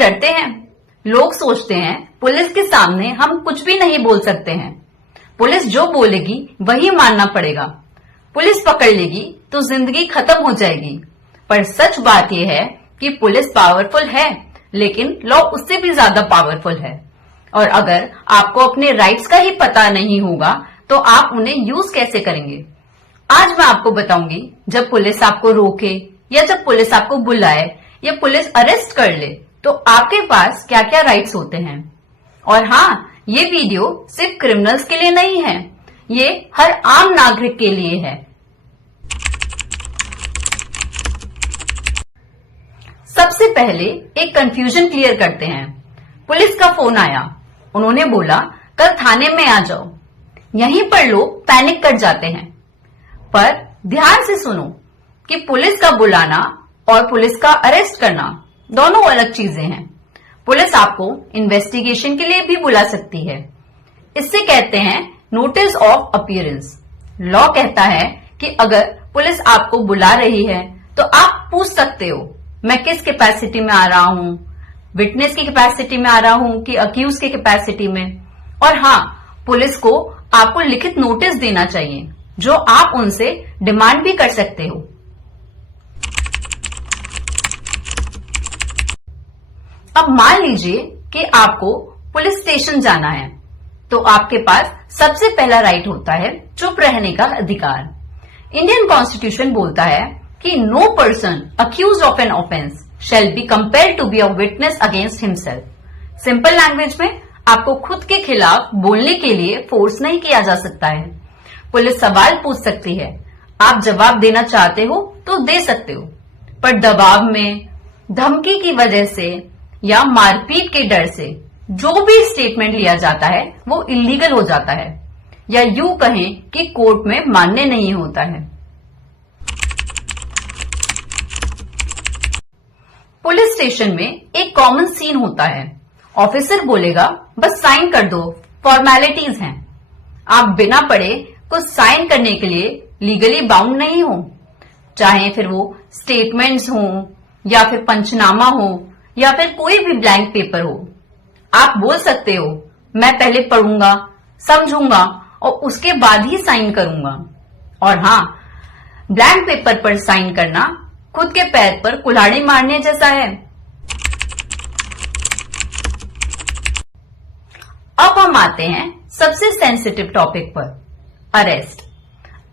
डरते हैं। लोग सोचते हैं पुलिस के सामने हम कुछ भी नहीं बोल सकते हैं। पुलिस जो बोलेगी वही मानना पड़ेगा। पुलिस पकड़ लेगी तो जिंदगी खत्म हो जाएगी। पर सच बात यह है कि पुलिस पावरफुल है, लेकिन लॉ उससे भी ज्यादा पावरफुल है। और अगर आपको अपने राइट्स का ही पता नहीं होगा तो आप उन्हें यूज कैसे करेंगे? आज मैं आपको बताऊंगी, जब पुलिस आपको रोके या जब पुलिस आपको बुलाए या पुलिस अरेस्ट कर ले तो आपके पास क्या क्या राइट्स होते हैं। और हाँ, ये वीडियो सिर्फ क्रिमिनल्स के लिए नहीं है, ये हर आम नागरिक के लिए है। सबसे पहले एक कंफ्यूजन क्लियर करते हैं। पुलिस का फोन आया, उन्होंने बोला कल थाने में आ जाओ। यहीं पर लोग पैनिक कर जाते हैं। पर ध्यान से सुनो कि पुलिस का बुलाना और पुलिस का अरेस्ट करना दोनों अलग चीजें हैं। पुलिस आपको इन्वेस्टिगेशन के लिए भी बुला सकती है। इससे कहते हैं नोटिस ऑफ अपीयरेंस। लॉ कहता है कि अगर पुलिस आपको बुला रही है तो आप पूछ सकते हो, मैं किस कैपेसिटी में आ रहा हूं, विटनेस की कैपेसिटी में आ रहा हूं कि अक्यूज की कैपेसिटी में। और हाँ, पुलिस को आपको लिखित नोटिस देना चाहिए जो आप उनसे डिमांड भी कर सकते हो। अब मान लीजिए कि आपको पुलिस स्टेशन जाना है, तो आपके पास सबसे पहला राइट होता है चुप रहने का अधिकार। इंडियन कॉन्स्टिट्यूशन बोलता है कि no person accused of an offence shall be compelled to be a witness against himself. Simple language में आपको खुद के खिलाफ बोलने के लिए फोर्स नहीं किया जा सकता है। पुलिस सवाल पूछ सकती है, आप जवाब देना चाहते हो तो दे सकते हो, पर दबाव में, धमकी की वजह से या मारपीट के डर से जो भी स्टेटमेंट लिया जाता है वो इलीगल हो जाता है, या यूं कहें कि कोर्ट में मान्य नहीं होता है। पुलिस स्टेशन में एक कॉमन सीन होता है। ऑफिसर बोलेगा बस साइन कर दो, फॉर्मेलिटीज हैं। आप बिना पढ़े कुछ साइन करने के लिए लीगली बाउंड नहीं हो, चाहे फिर वो स्टेटमेंट्स हो या फिर पंचनामा हो या फिर कोई भी ब्लैंक पेपर हो। आप बोल सकते हो मैं पहले पढ़ूंगा, समझूंगा और उसके बाद ही साइन करूंगा। और हाँ, ब्लैंक पेपर पर साइन करना खुद के पैर पर कुल्हाड़ी मारने जैसा है। अब हम आते हैं सबसे सेंसिटिव टॉपिक पर, अरेस्ट।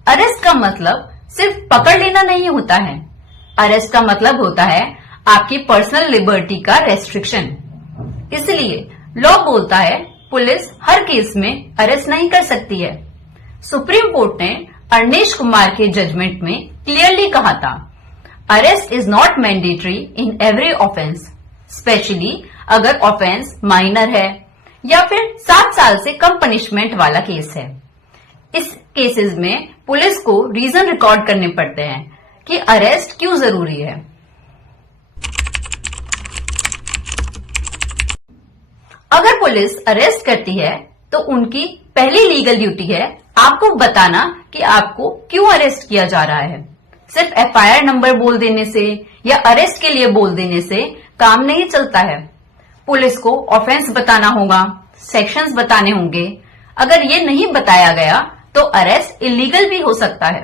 अरेस्ट का मतलब सिर्फ पकड़ लेना नहीं होता है। अरेस्ट का मतलब होता है आपकी पर्सनल लिबर्टी का रेस्ट्रिक्शन। इसलिए लॉ बोलता है पुलिस हर केस में अरेस्ट नहीं कर सकती है। सुप्रीम कोर्ट ने अर्नेश कुमार के जजमेंट में क्लियरली कहा था, arrest is not mandatory in every offence, specially अगर ऑफेंस माइनर है या फिर 7 साल से कम पनिशमेंट वाला केस है। इस केसेस में पुलिस को रीजन रिकॉर्ड करने पड़ते हैं कि अरेस्ट क्यों जरूरी है। अगर पुलिस अरेस्ट करती है तो उनकी पहली लीगल ड्यूटी है आपको बताना कि आपको क्यों अरेस्ट किया जा रहा है। सिर्फ एफआईआर नंबर बोल देने से या अरेस्ट के लिए बोल देने से काम नहीं चलता है। पुलिस को ऑफेंस बताना होगा, सेक्शंस बताने होंगे। अगर ये नहीं बताया गया तो अरेस्ट इलीगल भी हो सकता है।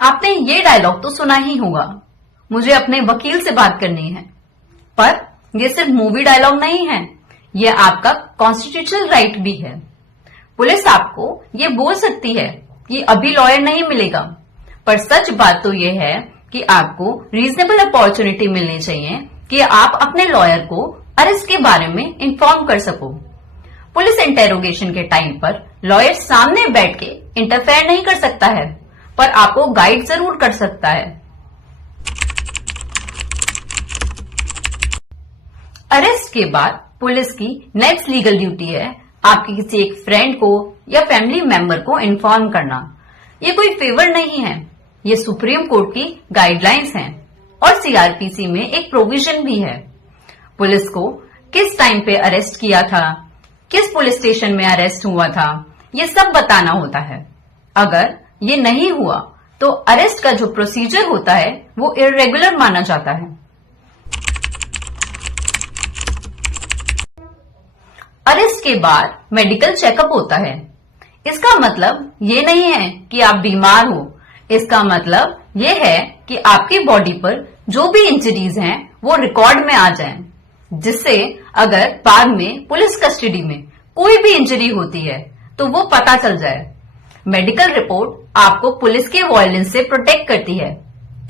आपने ये डायलॉग तो सुना ही होगा, मुझे अपने वकील से बात करनी है। पर यह सिर्फ मूवी डायलॉग नहीं है, यह आपका कॉन्स्टिट्यूशनल राइट भी है। पुलिस आपको ये बोल सकती है कि अभी लॉयर नहीं मिलेगा, पर सच बात तो यह है कि आपको रीजनेबल अपॉर्चुनिटी मिलनी चाहिए कि आप अपने लॉयर को अरेस्ट के बारे में इन्फॉर्म कर सको। पुलिस इंटेरोगेशन के टाइम पर लॉयर सामने बैठ के इंटरफेयर नहीं कर सकता है, पर आपको गाइड जरूर कर सकता है। अरेस्ट के बाद पुलिस की नेक्स्ट लीगल ड्यूटी है आपके किसी एक फ्रेंड को या फैमिली मेंबर को इन्फॉर्म करना। ये कोई फेवर नहीं है, ये सुप्रीम कोर्ट की गाइडलाइंस हैं और सीआरपीसी में एक प्रोविजन भी है। पुलिस को किस टाइम पे अरेस्ट किया था, किस पुलिस स्टेशन में अरेस्ट हुआ था, ये सब बताना होता है। अगर ये नहीं हुआ तो तो अरेस्ट का जो प्रोसीजर होता है वो इर्रेगुलर माना जाता है। अरेस्ट के बाद मेडिकल चेकअप होता है। इसका मतलब ये नहीं है कि आप बीमार हो, इसका मतलब ये है कि आपकी बॉडी पर जो भी इंजरीज हैं वो रिकॉर्ड में आ जाएं, जिससे अगर बाद में पुलिस कस्टडी में कोई भी इंजरी होती है तो वो पता चल जाए। मेडिकल रिपोर्ट आपको पुलिस के वायलेंस से प्रोटेक्ट करती है,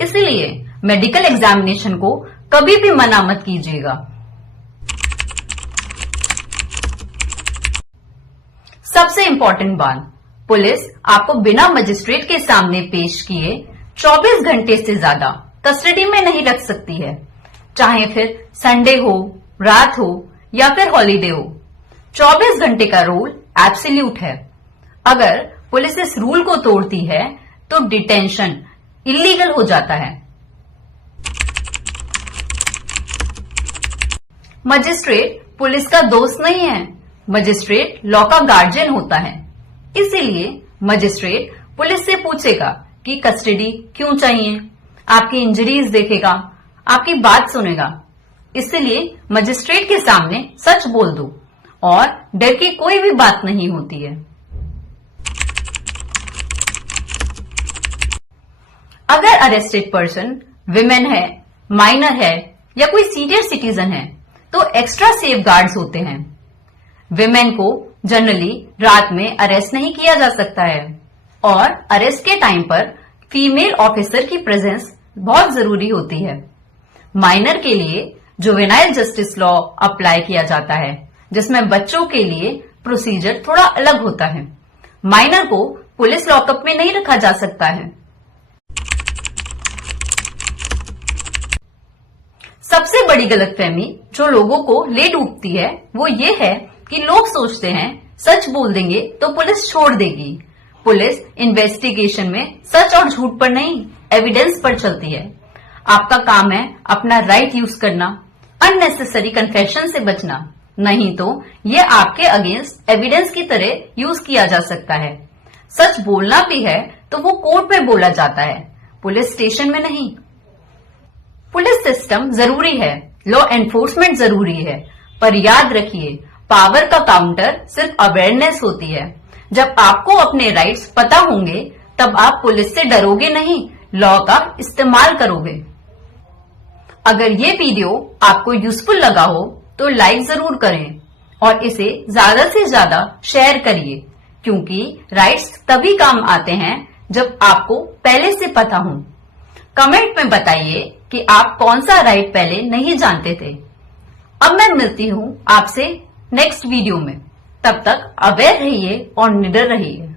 इसलिए मेडिकल एग्जामिनेशन को कभी भी मना मत कीजिएगा। सबसे इंपॉर्टेंट बात, पुलिस आपको बिना मजिस्ट्रेट के सामने पेश किए 24 घंटे से ज्यादा कस्टडी में नहीं रख सकती है, चाहे फिर संडे हो, रात हो या फिर हॉलीडे हो। 24 घंटे का रूल एब्सोल्यूट है। अगर पुलिस इस रूल को तोड़ती है तो डिटेंशन इलीगल हो जाता है। मजिस्ट्रेट पुलिस का दोस्त नहीं है, मजिस्ट्रेट लॉ का गार्जियन होता है। इसीलिए मजिस्ट्रेट पुलिस से पूछेगा कि कस्टडी क्यों चाहिए, आपकी इंजरीज देखेगा, आपकी बात सुनेगा। इसलिए मजिस्ट्रेट के सामने सच बोल दो और डर की कोई भी बात नहीं होती है। अगर अरेस्टेड पर्सन विमेन है, माइनर है या कोई सीनियर सिटीजन है तो एक्स्ट्रा सेफ गार्ड्स होते हैं। विमेन को जनरली रात में अरेस्ट नहीं किया जा सकता है और अरेस्ट के टाइम पर फीमेल ऑफिसर की प्रेजेंस बहुत जरूरी होती है। माइनर के लिए जुवेनाइल जस्टिस लॉ अप्लाई किया जाता है, जिसमें बच्चों के लिए प्रोसीजर थोड़ा अलग होता है। माइनर को पुलिस लॉकअप में नहीं रखा जा सकता है। सबसे बड़ी गलतफहमी जो लोगों को ले डूबती है वो ये है कि लोग सोचते हैं सच बोल देंगे तो पुलिस छोड़ देगी। पुलिस इन्वेस्टिगेशन में सच और झूठ पर नहीं, एविडेंस पर चलती है। आपका काम है अपना राइट यूज करना, अननेसेसरी कन्फेशन से बचना, नहीं तो ये आपके अगेंस्ट एविडेंस की तरह यूज किया जा सकता है। सच बोलना भी है तो वो कोर्ट में बोला जाता है, पुलिस स्टेशन में नहीं। पुलिस सिस्टम जरूरी है, लॉ एनफोर्समेंट जरूरी है, पर याद रखिए पावर का काउंटर सिर्फ अवेयरनेस होती है। जब आपको अपने राइट्स पता होंगे तब आप पुलिस से डरोगे नहीं, लॉ का इस्तेमाल करोगे। अगर ये वीडियो आपको यूजफुल लगा हो तो लाइक जरूर करें और इसे ज्यादा से ज्यादा शेयर करिए, क्योंकि राइट्स तभी काम आते हैं जब आपको पहले से पता हो। कमेंट में बताइए कि आप कौन सा राइट पहले नहीं जानते थे। अब मैं मिलती हूँ आपसे नेक्स्ट वीडियो में। तब तक अवेयर रहिए और निडर रहिए।